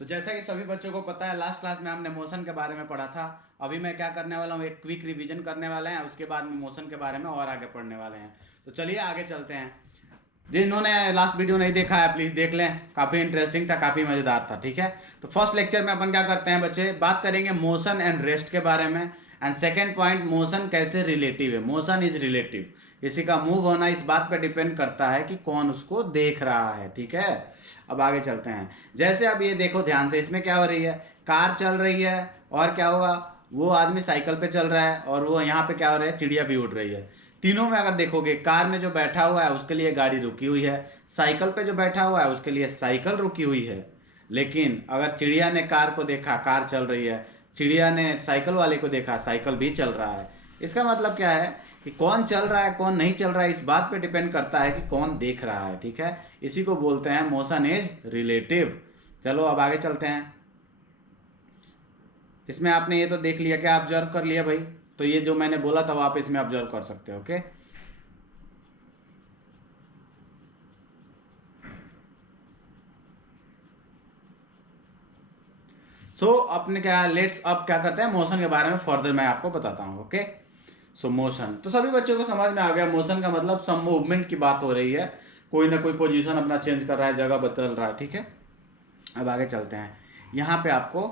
तो जैसा कि सभी बच्चों को पता है, लास्ट क्लास में हमने मोशन के बारे में पढ़ा था। अभी मैं क्या करने वाला हूँ, एक क्विक रिवीजन करने वाले हैं, उसके बाद में मोशन के बारे में और आगे पढ़ने वाले हैं। तो चलिए आगे चलते हैं। जिन्होंने लास्ट वीडियो नहीं देखा है प्लीज़ देख लें, काफ़ी इंटरेस्टिंग था, काफ़ी मज़ेदार था। ठीक है, तो फर्स्ट लेक्चर में अपन क्या करते हैं बच्चे, बात करेंगे मोशन एंड रेस्ट के बारे में। एंड सेकेंड पॉइंट, मोशन कैसे रिलेटिव है, मोशन इज रिलेटिव। किसी का मूव होना इस बात पर डिपेंड करता है कि कौन उसको देख रहा है। ठीक है, अब आगे चलते हैं। जैसे अब ये देखो ध्यान से, इसमें क्या हो रही है, कार चल रही है और क्या हुआ, वो आदमी साइकिल पे चल रहा है और वो यहाँ पे क्या हो रहा है, चिड़िया भी उड़ रही है। तीनों में अगर देखोगे, कार में जो बैठा हुआ है उसके लिए गाड़ी रुकी हुई है, साइकिल पे जो बैठा हुआ है उसके लिए साइकिल रुकी हुई है। लेकिन अगर चिड़िया ने कार को देखा, कार चल रही है, चिड़िया ने साइकिल वाले को देखा, साइकिल भी चल रहा है। इसका मतलब क्या है कि कौन चल रहा है कौन नहीं चल रहा है इस बात पे डिपेंड करता है कि कौन देख रहा है। ठीक है, इसी को बोलते हैं मोशन इज रिलेटिव। चलो अब आगे चलते हैं। इसमें आपने ये तो देख लिया, क्या ऑब्जर्व कर लिया भाई, तो ये जो मैंने बोला था वो आप इसमें ऑब्जर्व कर सकते हो। ओके, सो अपने क्या लेट्स अब क्या करते हैं, मोशन के बारे में फर्दर मैं आपको बताता हूँ। ओके, सो मोशन तो सभी बच्चों को समझ में आ गया। मोशन का मतलब सम मूवमेंट की बात हो रही है, कोई ना कोई पोजीशन अपना चेंज कर रहा है, जगह बदल रहा है। ठीक है, अब आगे चलते हैं। यहाँ पे आपको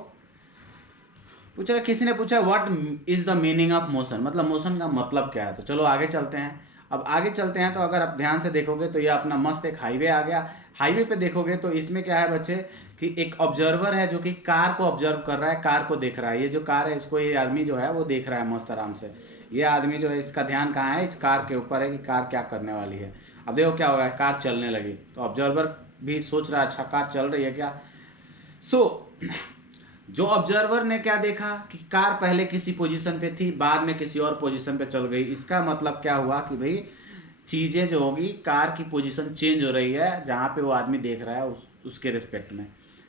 पूछा, किसी ने पूछा what is the meaning of motion, मतलब मोशन का मतलब क्या है। तो चलो आगे चलते हैं। अब आगे चलते हैं तो अगर आप ध्यान से देखोगे तो ये अपना मस्त एक हाईवे आ गया। हाईवे पे देखोगे तो इसमें क्या है बच्चे कि एक ऑब्जर्वर है जो कि कार को ऑब्जर्व कर रहा है, कार को देख रहा है। ये जो कार है इसको ये आदमी जो है वो देख रहा है मस्त आराम से। ये आदमी जो है इसका ध्यान कहाँ है, इस कार के ऊपर है कि कार क्या करने वाली है। अब देखो क्या होगा, कार चलने लगी तो ऑब्जर्वर भी सोच रहा है अच्छा कार चल रही है क्या। सो जो ऑब्जर्वर ने क्या देखा कि कार पहले किसी पोजीशन पे थी, बाद में किसी और पोजीशन पे चल गई। इसका मतलब क्या हुआ कि भाई चीजें जो होगी, कार की पोजीशन चेंज हो रही है जहां पे वो आदमी देख रहा है उसके रिस्पेक्ट में।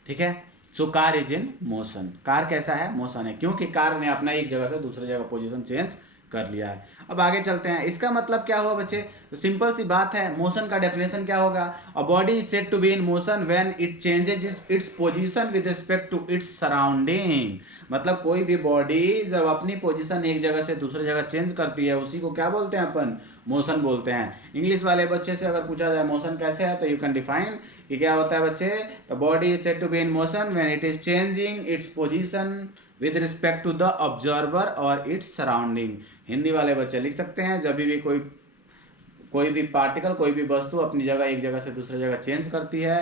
ठीक है, so car is in motion. Car कैसा है, मोशन है, क्योंकि कार ने अपना एक जगह से दूसरी जगह पोजीशन चेंज कर लिया है। अब आगे चलते हैं। इसका मतलब क्या हुआ बच्चे, तो सिंपल सी बात है, मोशन का डेफिनेशन क्या होगा, a body is said to be in motion when it changes its position with respect to its surrounding. मतलब कोई भी बॉडी जब अपनी पोजीशन एक जगह से दूसरी जगह चेंज करती है उसी को क्या बोलते हैं अपन, मोशन बोलते हैं। इंग्लिश वाले बच्चे से अगर पूछा जाए मोशन कैसे है तो यू कैन डिफाइन कि क्या होता है बच्चे, the body is said to be in motion when it is changing its position with respect to the observer और इट्स सराउंडिंग। हिंदी वाले बच्चे लिख सकते हैं, जब भी कोई भी पार्टिकल, कोई भी वस्तु अपनी जगह एक जगह से दूसरी जगह चेंज करती है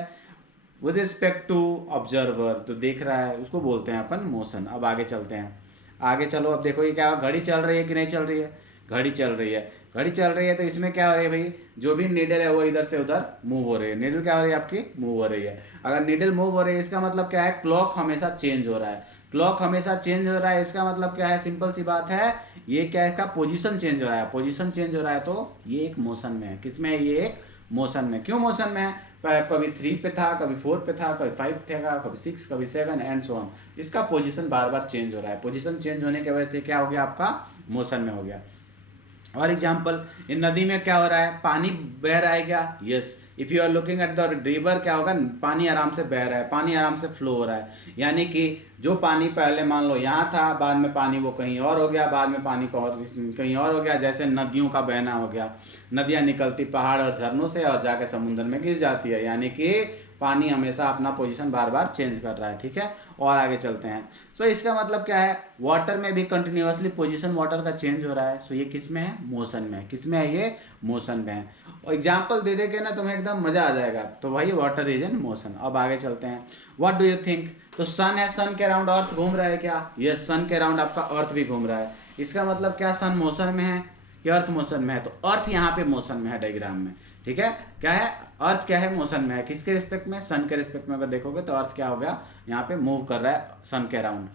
विद रिस्पेक्ट टू ऑब्जर्वर, तो देख रहा है, उसको बोलते हैं अपन मोशन। अब आगे चलते हैं। आगे चलो, अब देखो ये क्या, घड़ी चल रही है कि नहीं चल रही है, घड़ी चल रही है। घड़ी चल रही है तो इसमें क्या हो रही है भाई, जो भी नीडल है वो इधर से उधर मूव हो रही है। नीडल क्या हो रही है आपकी, मूव हो रही है। अगर नीडल मूव हो रही है इसका मतलब क्या है, क्लॉक हमेशा चेंज हो रहा है। क्लॉक हमेशा चेंज हो रहा है, इसका मतलब क्या है, सिंपल सी बात है, ये क्या है, इसका पोजीशन चेंज हो रहा है। पोजीशन चेंज हो रहा है तो ये एक मोशन में है। किसमें है, ये एक मोशन में। क्यों मोशन में है, कभी 3 पे था, कभी 4 पे था, कभी 5 था, कभी 6, कभी 7 एंड सो ऑन। इसका पोजीशन बार बार चेंज हो रहा है। पोजीशन चेंज होने की वजह से क्या हो गया, आपका मोशन में हो गया। और एग्जाम्पल, इन नदी में क्या हो रहा है, पानी बह रहा है क्या, yes. If you are looking at the river, क्या होगा, पानी आराम से बह रहा है, पानी आराम से फ्लो हो रहा है। यानी कि जो पानी पहले मान लो यहाँ था, बाद में पानी वो कहीं और हो गया, बाद में पानी कहीं और हो गया। जैसे नदियों का बहना हो गया, नदियाँ निकलती पहाड़ और झरनों से और जाके समुद्र में गिर जाती है। यानी कि पानी हमेशा अपना पोजीशन बार बार चेंज कर रहा है। ठीक है, और आगे चलते हैं। सो इसका मतलब क्या है, वाटर में भी कंटिन्यूअसली पोजीशन वाटर का चेंज हो रहा है। सो ये किस में है, मोशन में। किस में है, ये मोशन में है। और एग्जाम्पल दे देंगे ना तुम्हें एकदम मजा आ जाएगा। तो भाई वाटर इज इन मोशन। अब आगे चलते हैं। व्हाट डू यू थिंक, तो सन है, सन के अराउंड अर्थ घूम रहा है क्या, यस, सन के अराउंड आपका अर्थ भी घूम रहा है। इसका मतलब क्या, सन मोशन में है कि अर्थ मोशन में है, तो अर्थ यहाँ पे मोशन में है डायग्राम में। ठीक है, क्या है, अर्थ क्या है, मोशन में है। किसके रिस्पेक्ट में, सन के रिस्पेक्ट में। अगर देखोगे तो अर्थ क्या हो गया, यहाँ पे मूव कर रहा है सन के अराउंड।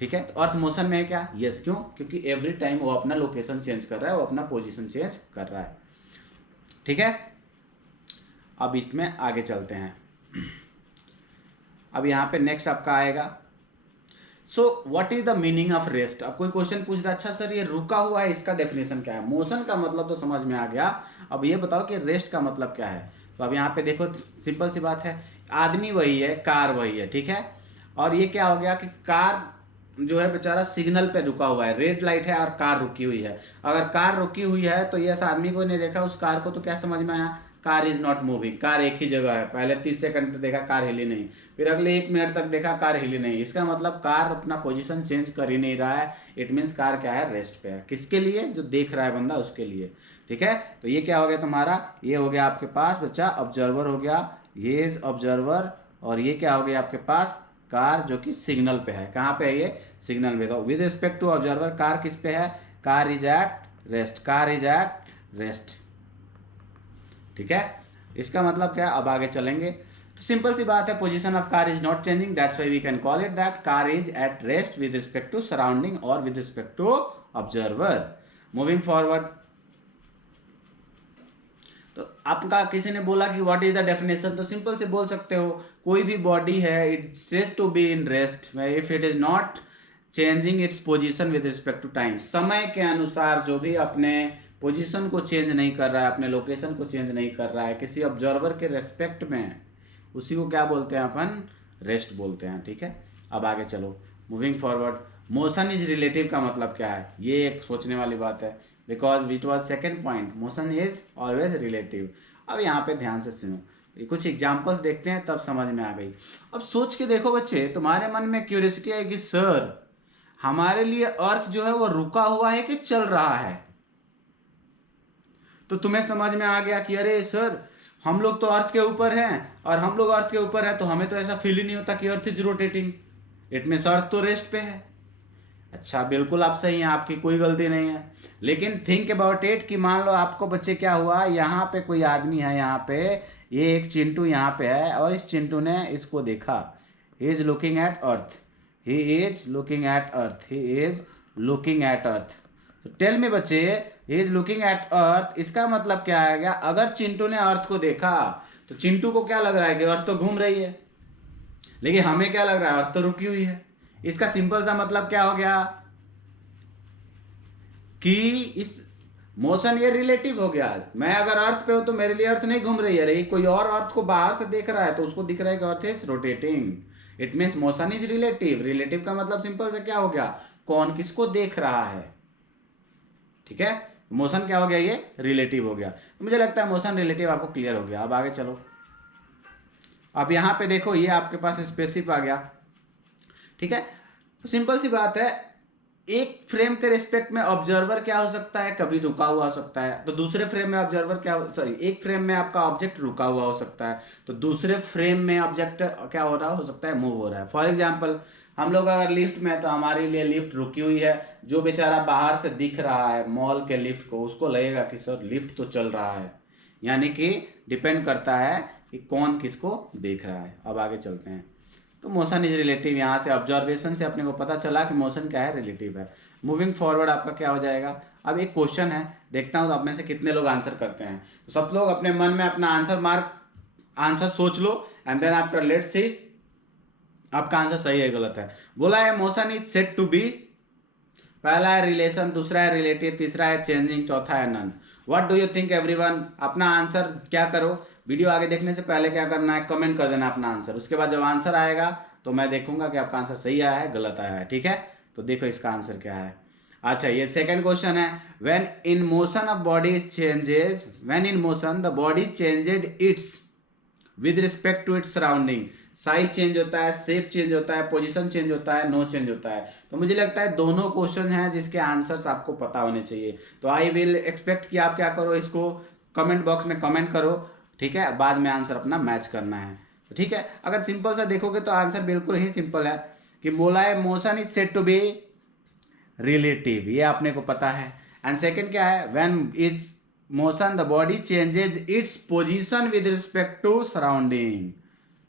ठीक है, तो अर्थ मोशन में है क्या, यस। क्यों, क्योंकि एवरी टाइम वो अपना लोकेशन चेंज कर रहा है, वो अपना पोजीशन चेंज कर रहा है। ठीक है, अब इसमें आगे चलते हैं। अब यहाँ पे नेक्स्ट आपका आएगा, so what is the meaning of rest. अब कोई क्वेश्चन पूछ रहा है, अच्छा सर ये रुका हुआ है, इसका डेफिनेशन क्या है। मोशन का मतलब तो समझ में आ गया, अब ये बताओ कि रेस्ट का मतलब क्या है। तो अब यहाँ पे देखो, सिंपल सी बात है, आदमी वही है, कार वही है। ठीक है, और ये क्या हो गया कि कार जो है बेचारा सिग्नल पे रुका हुआ है, रेड लाइट है और कार रुकी हुई है। अगर कार रुकी हुई है तो ये ऐसा आदमी को नहीं देखा उस कार को, तो क्या समझ में आया, car is not moving, car एक ही जगह है। पहले 30 सेकंड तक देखा कार हिली नहीं, फिर अगले 1 मिनट तक देखा कार हिली नहीं। इसका मतलब कार अपना पोजीशन चेंज कर ही नहीं रहा है। इट मीन्स कार क्या है, रेस्ट पे है। किसके लिए, जो देख रहा है बंदा उसके लिए। ठीक है, तो ये क्या हो गया तुम्हारा, ये हो गया आपके पास बच्चा ऑब्जर्वर हो गया, ये इज ऑब्जर्वर। और ये क्या हो गया आपके पास, कार जो कि सिग्नल पे है। कहाँ पे है ये, सिग्नल पे। तो with respect to observer car किस पे है, car is at rest, car is at rest. ठीक है, इसका मतलब क्या है, अब आगे चलेंगे तो सिंपल सी बात है, position of car is not changing, that's why we can call it that car is at rest with respect to surrounding और with respect to observer. Moving forward, तो आपका किसी ने बोला कि व्हाट इज द डेफिनेशन, तो simple से बोल सकते हो कोई भी बॉडी है it's said to be in rest if it is not changing its position with respect to time. समय के अनुसार जो भी अपने पोजीशन को चेंज नहीं कर रहा है, अपने लोकेशन को चेंज नहीं कर रहा है किसी ऑब्जर्वर के रेस्पेक्ट में, उसी को क्या बोलते हैं अपन, रेस्ट बोलते हैं। ठीक है, अब आगे चलो, moving forward. Motion is relative का मतलब क्या है, ये एक सोचने वाली बात है, because it was second point, motion is always relative. अब यहाँ पे ध्यान से सुनो, कुछ एग्जाम्पल्स देखते हैं तब समझ में आ गई। अब सोच के देखो बच्चे, तुम्हारे मन में क्यूरियोसिटी आएगी, सर हमारे लिए अर्थ जो है वो रुका हुआ है कि चल रहा है। तो तुम्हें समझ में आ गया कि अरे सर हम लोग तो अर्थ के ऊपर हैं, और हम लोग अर्थ के ऊपर हैं तो हमें तो ऐसा फील ही नहीं होता कि earth is rotating, it means earth तो रेस्ट पे है। अच्छा, बिल्कुल आप सही हैं, आपकी कोई गलती नहीं है। लेकिन थिंक अबाउट इट कि मान लो आपको बच्चे क्या हुआ, यहाँ पे कोई आदमी है, यहाँ पे ये एक चिंटू यहाँ पे है, और इस चिंटू ने इसको देखा, he is looking at earth, he is looking at earth, he is looking at earth. Tell me बच्चे, he is looking at earth, इसका मतलब क्या आ गया, अगर चिंटू ने अर्थ को देखा तो चिंटू को क्या लग रहा है कि अर्थ तो घूम रही है, लेकिन हमें क्या लग रहा है, अर्थ तो रुकी हुई है। इसका सिंपल सा मतलब क्या हो गया कि इस मोशन ये रिलेटिव हो गया। मैं अगर अर्थ पे हूं तो मेरे लिए अर्थ नहीं घूम रही है, लेकिन कोई और अर्थ को बाहर से देख रहा है तो उसको दिख रहा है कि earth is rotating. It means motion is relative. Relative का मतलब सिंपल से क्या हो गया, कौन किसको देख रहा है। ठीक है, मोशन क्या हो गया, ये रिलेटिव हो गया। तो मुझे लगता है मोशन रिलेटिव आपको क्लियर हो गया। अब आगे चलो, अब यहां पे देखो ये आपके पास स्पेसिफिक आ गया। ठीक है, तो सिंपल सी बात है, एक फ्रेम के रिस्पेक्ट में ऑब्जर्वर क्या हो सकता है, कभी रुका हुआ हो सकता है, तो दूसरे फ्रेम में ऑब्जर्वर क्या, सॉरी एक फ्रेम में आपका ऑब्जेक्ट रुका हुआ हो सकता है, तो दूसरे फ्रेम में ऑब्जेक्ट क्या हो रहा हो सकता है, मूव हो रहा है। फॉर एग्जाम्पल हम लोग अगर लिफ्ट में है तो हमारे लिए लिफ्ट रुकी हुई है, जो बेचारा बाहर से दिख रहा है मॉल के लिफ्ट को, उसको लगेगा कि सर लिफ्ट तो चल रहा है। यानी कि डिपेंड करता है कि कौन किसको देख रहा है। अब आगे चलते हैं, तो मोशन इज रिलेटिव, यहाँ से ऑब्जर्वेशन से अपने को पता चला कि मोशन क्या है, रिलेटिव है। मूविंग फॉरवर्ड आपका क्या हो जाएगा। अब एक क्वेश्चन है, देखता हूँ तो आप में से कितने लोग आंसर करते हैं। तो सब लोग अपने मन में अपना आंसर सोच लो, and then after let's see आपका आंसर सही है गलत है। बोला है motion is said to be, पहला है रिलेशन, दूसरा है रिलेटिव, तीसरा है चेंजिंग, चौथा है none. What do you think everyone. अपना आंसर क्या करो, वीडियो आगे देखने से पहले क्या करना है, कमेंट कर देना अपना आंसर। उसके बाद जब आंसर आएगा तो मैं देखूंगा कि आपका आंसर सही आया है गलत आया है। ठीक है, तो देखो इसका आंसर क्या है। अच्छा, ये सेकंड क्वेश्चन है, when in motion of body changes, when in motion the body changed its with respect to its surrounding, size change होता है, शेप चेंज होता है, पोजीशन चेंज होता है, नो चेंज होता है। तो मुझे लगता है दोनों क्वेश्चन हैं जिसके आंसर्स आपको पता होने चाहिए। तो आई विल एक्सपेक्ट कि आप क्या करो, इसको कमेंट बॉक्स में कमेंट करो। ठीक है, बाद में आंसर अपना मैच करना है। तो ठीक है, अगर सिंपल सा देखोगे तो आंसर बिल्कुल ही सिंपल है कि बोला है motion is said to be relative, ये आपने को पता है। एंड सेकंड क्या है, when is motion the body changes its position with respect to surrounding.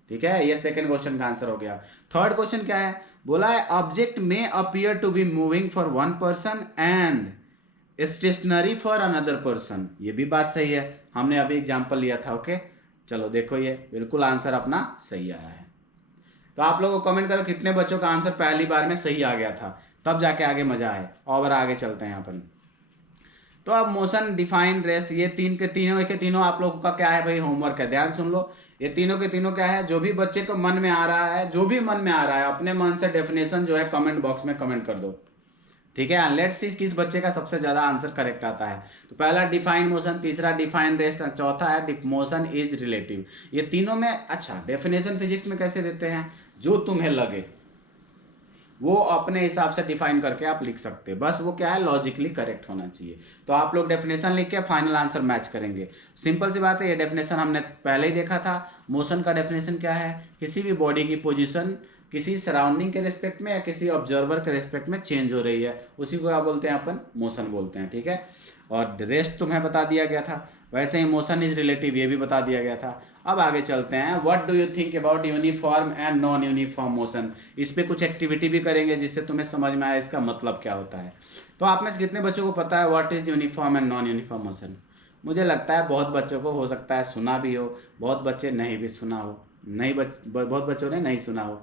ठीक है, ये सेकंड क्वेश्चन का आंसर हो गया। थर्ड क्वेश्चन क्या है, बोला है ऑब्जेक्ट में appear to be moving for one person and stationary for another person. ये भी बात सही है, हमने अभी एग्जांपल लिया था। ओके, चलो देखो ये बिल्कुल आंसर अपना सही आया है। तो आप लोगों को कमेंट करो कितने बच्चों का आंसर पहली बार में सही आ गया था, तब जाके आगे मजा आए। और आगे चलते हैं अपन। तो अब मोशन, डिफाइन, रेस्ट, ये तीन के तीनों आप लोगों का क्या है भाई, होमवर्क है, ध्यान सुन लो। ये तीनों के तीनों क्या है, जो भी बच्चे को मन में आ रहा है, जो भी मन में आ रहा है अपने मन से डेफिनेशन जो है कमेंट बॉक्स में कमेंट कर दो, ठीक है। लेट्स सी किस बच्चे का सबसे ज्यादा आंसर करेक्ट आता है। तो पहला डिफाइन मोशन, तीसरा डिफाइन रेस्ट, चौथा है मोशन इज रिलेटिव। ये तीनों में अच्छा डेफिनेशन फिजिक्स में कैसे देते हैं, जो तुम्हें लगे वो अपने हिसाब से डिफाइन करके आप लिख सकते हैं, बस वो क्या है, लॉजिकली करेक्ट होना चाहिए। तो आप लोग डेफिनेशन लिख के फाइनल आंसर मैच करेंगे। सिंपल सी बात है, ये डेफिनेशन हमने पहले ही देखा था। मोशन का डेफिनेशन क्या है, किसी भी बॉडी की पोजीशन किसी सराउंडिंग के रिस्पेक्ट में या किसी ऑब्जर्वर के रिस्पेक्ट में चेंज हो रही है, उसी को क्या बोलते हैं, अपन मोशन बोलते हैं, ठीक है। और रेस्ट तुम्हें बता दिया गया था, वैसे ही मोशन इज रिलेटिव ये भी बता दिया गया था। अब आगे चलते हैं, what do you think about uniform and non uniform motion. इस पे कुछ एक्टिविटी भी करेंगे जिससे तुम्हें समझ में आए इसका मतलब क्या होता है। तो आप में से कितने बच्चों को पता है what is uniform and non uniform motion. मुझे लगता है बहुत बच्चों को हो सकता है सुना भी हो, बहुत बच्चे नहीं भी सुना हो, बहुत बच्चों ने नहीं सुना हो,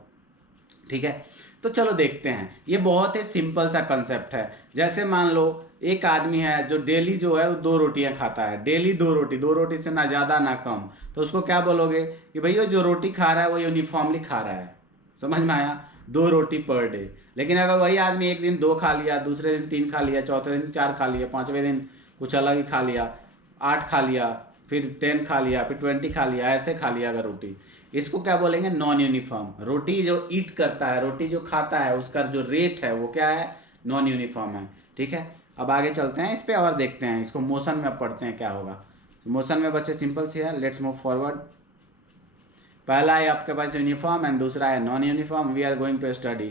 ठीक है। तो चलो देखते हैं, ये बहुत ही सिंपल सा कंसेप्ट है। जैसे मान लो एक आदमी है जो डेली जो है वो 2 रोटियां खाता है, डेली 2 रोटी से ना ज़्यादा ना कम, तो उसको क्या बोलोगे कि भैया जो रोटी खा रहा है वो यूनिफॉर्मली खा रहा है, समझ में आया, 2 रोटी पर डे। लेकिन अगर वही आदमी एक दिन 2 खा लिया, दूसरे दिन 3 खा लिया, चौथे दिन 4 खा लिया, 5वें दिन कुछ अलग ही खा लिया, 8 खा लिया, फिर 10 खा लिया, फिर 20 खा लिया, ऐसे खा लिया अगर रोटी, इसको क्या बोलेंगे, नॉन यूनिफॉर्म। रोटी जो ईट करता है, रोटी जो खाता है, उसका जो रेट है वो क्या है, नॉन यूनिफॉर्म है, ठीक है। अब आगे चलते हैं इस पे और देखते हैं इसको मोशन में पढ़ते हैं क्या होगा। मोशन में बच्चे सिंपल सी है, लेट्स मूव फॉरवर्ड। पहला है आपके पास यूनिफॉर्म एंड दूसरा है non uniform, we are going to study.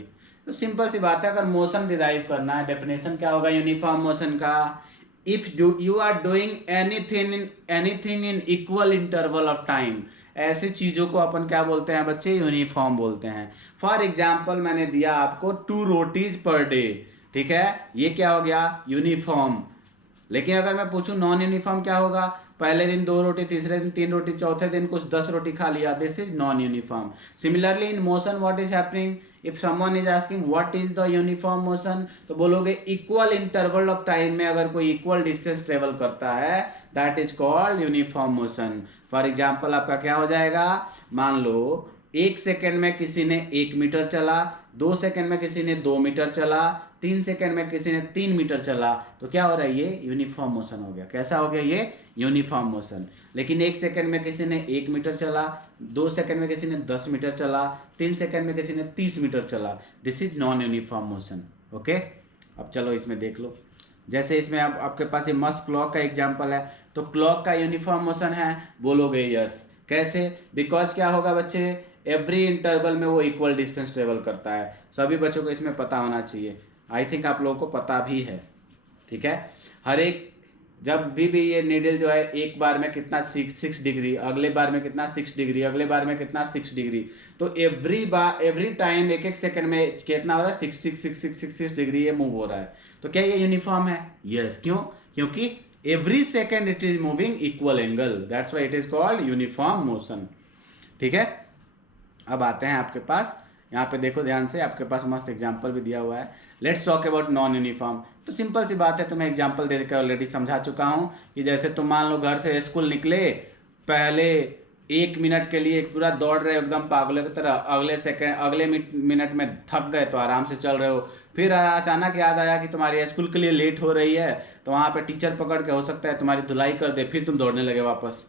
तो सिंपल सी बात है, अगर मोशन डिराइव करना है, डेफिनेशन क्या होगा यूनिफॉर्म मोशन का, if you are doing anything in equal interval of time, ऐसी चीजों को अपन क्या बोलते हैं बच्चे, यूनिफॉर्म बोलते हैं। फॉर एग्जाम्पल मैंने दिया आपको 2 रोटीज पर डे, ठीक है, ये क्या हो गया, यूनिफॉर्म। लेकिन अगर मैं पूछूं नॉन यूनिफॉर्म क्या होगा, पहले दिन 2 रोटी, तीसरे दिन 3 रोटी, चौथे दिन कुछ 10 रोटी खा लिया, this is non uniform. Similarly in motion what is happening, if someone is asking what is the uniform motion, तो बोलोगे इक्वल इंटरवल ऑफ टाइम में अगर कोई इक्वल डिस्टेंस ट्रेवल करता है that is called uniform motion. For example आपका क्या हो जाएगा, मान लो 1 सेकेंड में किसी ने 1 मीटर चला, 2 सेकेंड में किसी ने 2 मीटर चला, 3 सेकेंड में किसी ने 3 मीटर चला, तो क्या हो रहा है, ये यूनिफॉर्म मोशन हो गया। कैसा हो गया, ये यूनिफॉर्म मोशन। लेकिन 1 सेकेंड में किसी ने 1 मीटर चला, 2 सेकेंड में किसी ने 10 मीटर चला, 3 सेकेंड में किसी ने 30 मीटर चला, this is non uniform motion, okay. अब चलो इसमें देख लो, जैसे इसमें आपके पास ये मस्त क्लॉक का एग्जाम्पल है, तो क्लॉक का यूनिफॉर्म मोशन है, बोलोगे यस। कैसे, बिकॉज क्या होगा बच्चे, एवरी इंटरवल में वो इक्वल डिस्टेंस ट्रेवल करता है। सभी बच्चों को इसमें पता होना चाहिए, आई थिंक आप लोगों को पता भी है, ठीक है। हर एक जब भी ये नीडल जो है एक बार में कितना 6 डिग्री, अगले बार में कितना 6 डिग्री, अगले बार में कितना 6 डिग्री, तो एवरी टाइम एक सेकंड में कितना हो रहा है, 6 डिग्री ये मूव हो रहा है। तो क्या ये यूनिफॉर्म है, यस। क्यों, क्योंकि every second it is moving equal angle, that's why it is called uniform motion, ठीक है। अब आते हैं आपके पास, यहाँ पे देखो ध्यान से, आपके पास मस्त एग्जाम्पल भी दिया हुआ है। Let's talk about non uniform. तो सिंपल सी बात है, तुम्हें एग्जाम्पल दे कर ऑलरेडी समझा चुका हूँ कि जैसे तुम मान लो घर से स्कूल निकले, पहले 1 मिनट के लिए पूरा दौड़ रहे हो एकदम पागलों की तरह, अगले मिनट में थक गए तो आराम से चल रहे हो, फिर अचानक याद आया कि तुम्हारी स्कूल के लिए लेट हो रही है, तो वहाँ पे टीचर पकड़ के हो सकता है तुम्हारी धुलाई कर दे, फिर तुम दौड़ने लगे वापस।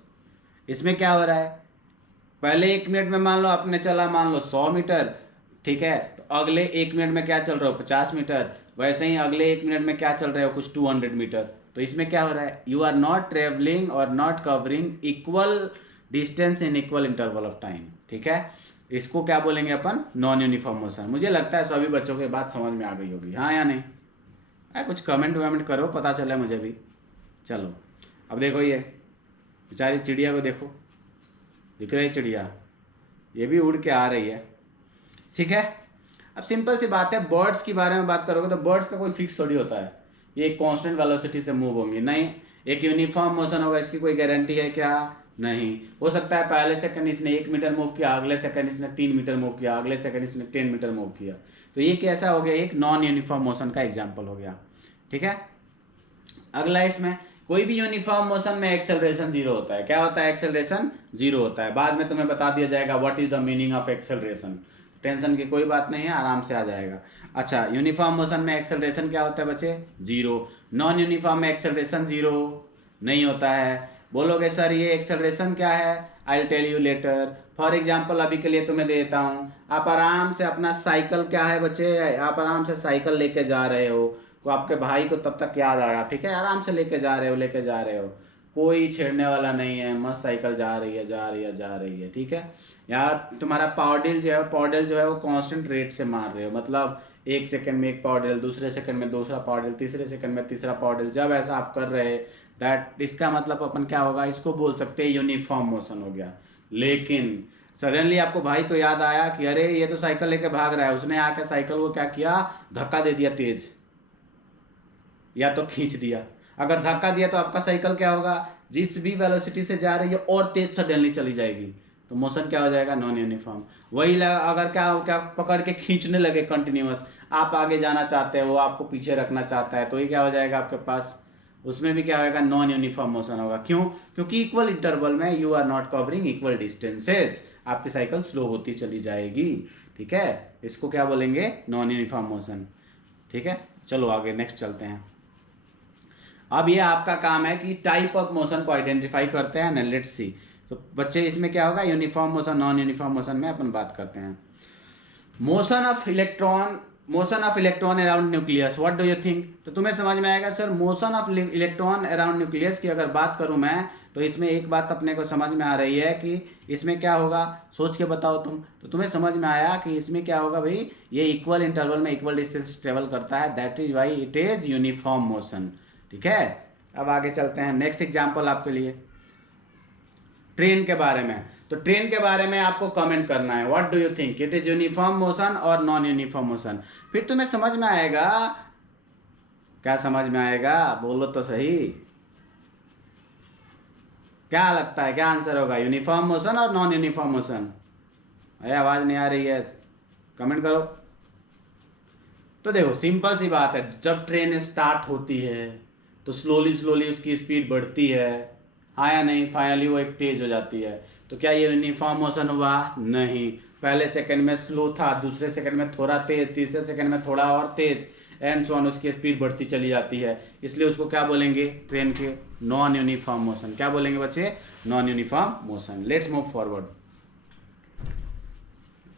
इसमें क्या हो रहा है, पहले 1 मिनट में मान लो आपने चला मान लो 100 मीटर, ठीक है, तो अगले 1 मिनट में क्या चल रहे हो, 50 मीटर, वैसे ही अगले 1 मिनट में क्या चल रहे हो, कुछ 200 मीटर। तो इसमें क्या हो रहा है, यू आर नॉट ट्रेवलिंग और not covering equal distance in equal interval of time, ठीक है। इसको क्या बोलेंगे अपन, नॉन यूनिफॉर्म मोशन। मुझे लगता है सभी बच्चों के बात समझ में आ गई होगी, हाँ या नहीं, कुछ कमेंट वमेंट करो, पता चले मुझे भी। चलो अब देखो ये बेचारी चिड़िया को देखो, दिख रही चिड़िया, ये भी उड़ के आ रही है, ठीक है। अब सिंपल सी बात है, बर्ड्स के बारे में बात करोगे तो बर्ड्स का कोई फिक्स थोड़ी होता है, ये एक कांस्टेंट वेलोसिटी से मूव होंगी, नहीं, एक यूनिफॉर्म मोशन होगा, इसकी कोई गारंटी है क्या, नहीं। हो सकता है पहले सेकंड इसने 1 मीटर मूव किया, अगले सेकंड इसने 3 मीटर मूव किया, अगले सेकंड इसने 10 मीटर मूव किया, तो ये कैसा हो गया, एक नॉन यूनिफॉर्म मोशन का एग्जाम्पल हो गया, ठीक है। अगला इसमें कोई भी यूनिफॉर्म मोशन में एक्सेलरेशन जीरो होता है। क्या होता है? एक्सेलरेशन जीरो होता है। बाद में तुम्हें बता दिया जाएगा what is the meaning of acceleration. Tension की कोई बात नहीं है, आराम से आ जाएगा। अच्छा, यूनिफॉर्म मोशन में एक्सेलरेशन क्या होता है बच्चे? जीरो। नॉन यूनिफॉर्म में एक्सेलरेशन जीरो नहीं होता है। बोलोगे सर ये एक्सेलरेशन क्या है? I will tell you later. For example अभी के लिए तुम्हें देता हूँ, आप आराम से अपना साइकिल, क्या है बच्चे, आप आराम से साइकिल लेके जा रहे हो, तो आपके भाई को तब तक याद आया, ठीक है, आराम से लेके जा रहे हो, लेके जा रहे हो, कोई छेड़ने वाला नहीं है, मस्त साइकिल जा रही है, जा रही है, जा रही है, ठीक है। यार तुम्हारा पावरडिल जो है वो कांस्टेंट रेट से मार रहे हो, मतलब 1 सेकंड में एक पावरडिल, दूसरे सेकंड में दूसरा पावरडिल, तीसरे सेकंड में तीसरा पावरडिल, जब ऐसा आप कर रहे दैट, इसका मतलब अपन क्या होगा, इसको बोल सकते हैं यूनिफॉर्म मोशन हो गया। लेकिन सडनली आपको भाई को याद आया कि अरे ये तो साइकिल लेके भाग रहा है, उसने आके साइकिल को क्या किया, धक्का दे दिया तेज, या तो खींच दिया। अगर धक्का दिया तो आपका साइकिल क्या होगा, जिस भी वेलोसिटी से जा रही है और तेज सडनली चली जाएगी, तो मोशन क्या हो जाएगा, नॉन यूनिफॉर्म। वही अगर क्या पकड़ के खींचने लगे कंटिन्यूअस, आप आगे जाना चाहते हो, वो आपको पीछे रखना चाहता है, तो ये क्या हो जाएगा आपके पास, उसमें भी क्या होगा, नॉन यूनिफॉर्म मोशन होगा। क्यों? क्योंकि इक्वल इंटरवल में you are not covering equal distances, आपकी साइकिल स्लो होती चली जाएगी, ठीक है। इसको क्या बोलेंगे, नॉन यूनिफॉर्म मोशन, ठीक है। चलो आगे नेक्स्ट चलते हैं। अब ये आपका काम है कि टाइप ऑफ मोशन को आइडेंटिफाई करते हैं ना, लेट्स सी। तो बच्चे इसमें क्या होगा, uniform motion, non uniform motion में अपन बात करते हैं। Motion of electron around nucleus, what do you think? तो तुम्हें समझ में आएगा sir, motion of electron around nucleus की अगर बात करूं मैं, तो इसमें एक बात अपने को समझ में आ रही है कि इसमें क्या होगा, सोच के बताओ तुम। तो तुम्हें समझ में आया कि इसमें क्या होगा भाई, ये इक्वल इंटरवल में इक्वल डिस्टेंस ट्रेवल करता है, that is why it is uniform motion, ठीक है। अब आगे चलते हैं, नेक्स्ट एग्जाम्पल आपके लिए ट्रेन के बारे में। तो ट्रेन के बारे में आपको कमेंट करना है, what do you think, it is uniform motion और नॉन यूनिफॉर्म मोशन। फिर तुम्हें समझ में आएगा, क्या समझ में आएगा, बोलो तो सही, क्या लगता है, क्या आंसर होगा, यूनिफॉर्म मोशन और नॉन यूनिफॉर्म मोशन? अरे आवाज नहीं आ रही है, कमेंट करो। तो देखो सिंपल सी बात है, जब ट्रेन स्टार्ट होती है तो स्लोली स्लोली उसकी स्पीड बढ़ती है, हाँ या नहीं, फाइनली वो एक तेज हो जाती है। तो क्या ये यूनिफॉर्म मोशन हुआ? नहीं। पहले सेकंड में स्लो था, दूसरे सेकंड में थोड़ा तेज, तीसरे सेकंड में थोड़ा और तेज, एंड सो ऑन, उसकी स्पीड बढ़ती चली जाती है। इसलिए उसको क्या बोलेंगे, ट्रेन के नॉन यूनिफॉर्म मोशन। क्या बोलेंगे बच्चे, non uniform motion. Let's move forward.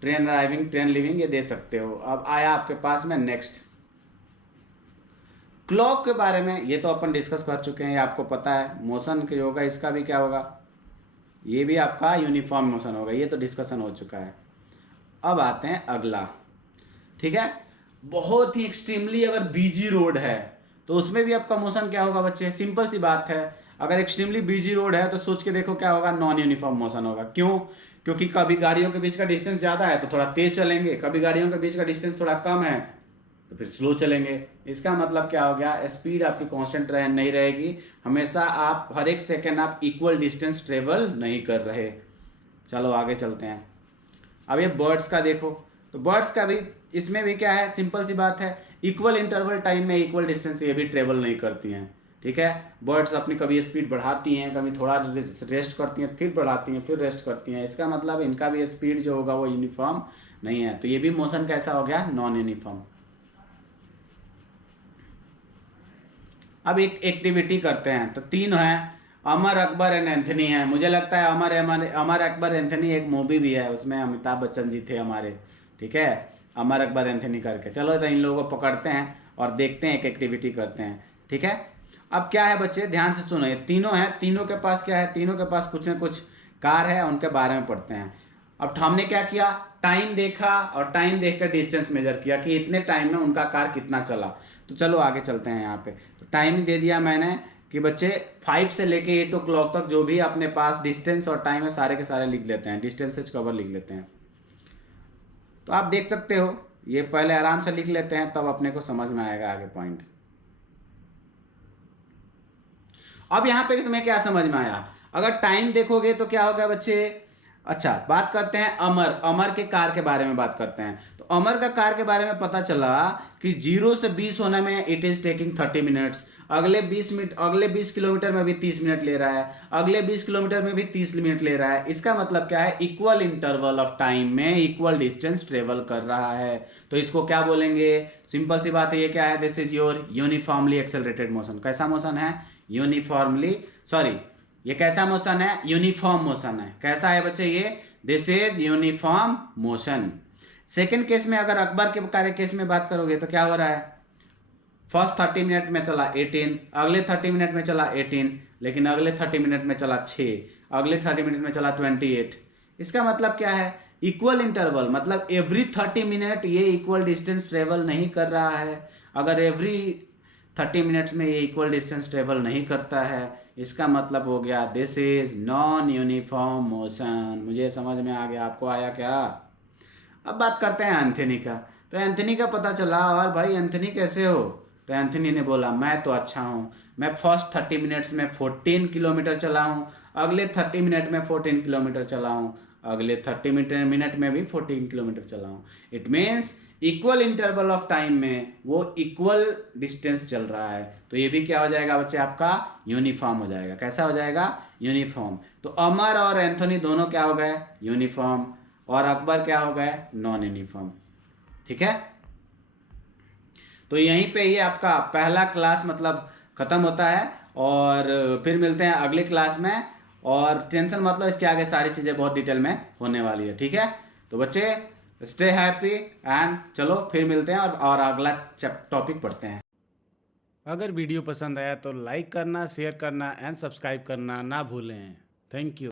Train arriving, train living, ये दे सकते हो। अब आया आपके पास में नेक्स्ट, क्लॉक के बारे में। ये तो अपन डिस्कस कर चुके हैं, ये आपको पता है। मोशन के होगा, इसका भी क्या होगा, ये भी आपका यूनिफॉर्म मोशन होगा, ये तो डिस्कशन हो चुका है। अब आते हैं अगला, ठीक है। बहुत ही एक्सट्रीमली अगर बिजी रोड है तो उसमें भी आपका मोशन क्या होगा बच्चे, सिंपल सी बात है। अगर एक्सट्रीमली बिजी रोड है तो सोच के देखो क्या होगा, नॉन यूनिफॉर्म मोशन होगा। क्यों? क्योंकि कभी गाड़ियों के बीच का डिस्टेंस ज़्यादा है तो थोड़ा तेज चलेंगे, कभी गाड़ियों के बीच का डिस्टेंस थोड़ा कम है तो फिर स्लो चलेंगे। इसका मतलब क्या हो गया, स्पीड आपकी कांस्टेंट नहीं रहेगी, हमेशा आप हर एक सेकेंड आप इक्वल डिस्टेंस ट्रेवल नहीं कर रहे। चलो आगे चलते हैं। अब ये बर्ड्स का देखो, तो बर्ड्स का भी, इसमें भी क्या है, सिंपल सी बात है, इक्वल इंटरवल टाइम में इक्वल डिस्टेंस ये भी ट्रेवल नहीं करती हैं, ठीक है। बर्ड्स अपनी कभी स्पीड बढ़ाती हैं, कभी थोड़ा रेस्ट करती हैं, फिर बढ़ाती हैं, फिर रेस्ट करती हैं। इसका मतलब इनका भी स्पीड जो होगा वो यूनिफॉर्म नहीं है, तो ये भी मोशन कैसा हो गया, नॉन यूनिफॉर्म। अब एक एक्टिविटी करते हैं, तो 3 हैं, अमर अकबर एंड एंथनी है। मुझे लगता है अमर अकबर एंथनी एक मूवी भी है, उसमें अमिताभ बच्चन जी थे हमारे, ठीक है, अमर अकबर एंथनी करके। चलो तो इन लोगों को पकड़ते हैं और देखते हैं, एक एक्टिविटी करते हैं, ठीक है। अब क्या है बच्चे, ध्यान से सुनो, ये तीनों हैं, तीनों के पास क्या है, तीनों के पास कुछ न कुछ कार है, उनके बारे में पढ़ते हैं। अब हमने क्या किया, टाइम देखा और टाइम देखकर डिस्टेंस मेजर किया कि इतने टाइम में उनका कार कितना चला। तो चलो आगे चलते हैं। यहाँ पे तो टाइम दे दिया मैंने कि बच्चे 5 से लेके 8 o'clock तक जो भी अपने पास डिस्टेंस और टाइम है सारे के सारे लिख लेते हैं, डिस्टेंसेज कवर लिख लेते हैं। तो आप देख सकते हो, ये पहले आराम से लिख लेते हैं, तब अपने को समझ में आएगा आगे पॉइंट। अब यहाँ पे तुम्हें क्या समझ में आया, अगर टाइम देखोगे तो क्या होगा बच्चे, अच्छा, बात करते हैं अमर। अमर के कार के बारे में बात करते हैं। तो अमर का कार के बारे में पता चला कि 0 से 20 होने में इट इज टेकिंग 30 मिनट्स। अगले 20 किलोमीटर में भी 30 मिनट ले रहा है, अगले 20 किलोमीटर में भी 30 मिनट ले रहा है। इसका मतलब क्या है? इक्वल इंटरवल ऑफ टाइम में इक्वल डिस्टेंस ट्रेवल कर रहा है। तो इसको क्या बोलेंगे? सिंपल सी बात है, ये क्या है? This is your uniformly accelerated motion. कैसा मोशन है? यूनिफॉर्मली, सॉरी, ये कैसा मोशन है? यूनिफॉर्म मोशन है। कैसा है बच्चे ये? This is uniform motion. Second case में, अगर अकबर के कार्य केस में बात करोगे तो क्या हो रहा है? फर्स्ट 30 मिनट में चला 18, अगले 30 मिनट में चला 18, लेकिन अगले 30 मिनट में चला 6, अगले 30 मिनट में चला 28। इसका मतलब क्या है? इक्वल इंटरवल, मतलब एवरी 30 मिनट ये इक्वल डिस्टेंस ट्रेवल नहीं कर रहा है। अगर एवरी 30 मिनट्स में ये इक्वल डिस्टेंस ट्रेवल नहीं करता है, इसका मतलब हो गया this is non uniform motion. मुझे समझ में आ गया? आपको आया क्या? अब बात करते हैं एंथनी का। तो एंथनी का पता चला, और भाई एंथनी कैसे हो? तो एंथनी ने बोला मैं तो अच्छा हूँ, मैं फर्स्ट 30 मिनट्स में 14 किलोमीटर चला हूँ, अगले 30 मिनट में 14 किलोमीटर चला हूँ, अगले 30 मिनट में भी 14 किलोमीटर चला हूँ। It means equal interval of time में वो इक्वल डिस्टेंस चल रहा है। तो ये भी क्या हो जाएगा बच्चे? आपका यूनिफॉर्म हो जाएगा। कैसा हो जाएगा? यूनिफॉर्म। तो अमर और एंथोनी दोनों क्या हो गए? यूनिफॉर्म। और अकबर क्या हो गए? Non uniform. ठीक है, तो यहीं पे ये आपका पहला क्लास मतलब खत्म होता है, और फिर मिलते हैं अगली क्लास में। और टेंशन मतलब, इसके आगे सारी चीज़ें बहुत डिटेल में होने वाली है। ठीक है, तो बच्चे स्टे हैप्पी एंड चलो फिर मिलते हैं और अगला टॉपिक पढ़ते हैं। अगर वीडियो पसंद आया तो लाइक करना, शेयर करना एंड सब्सक्राइब करना ना भूलें। Thank you.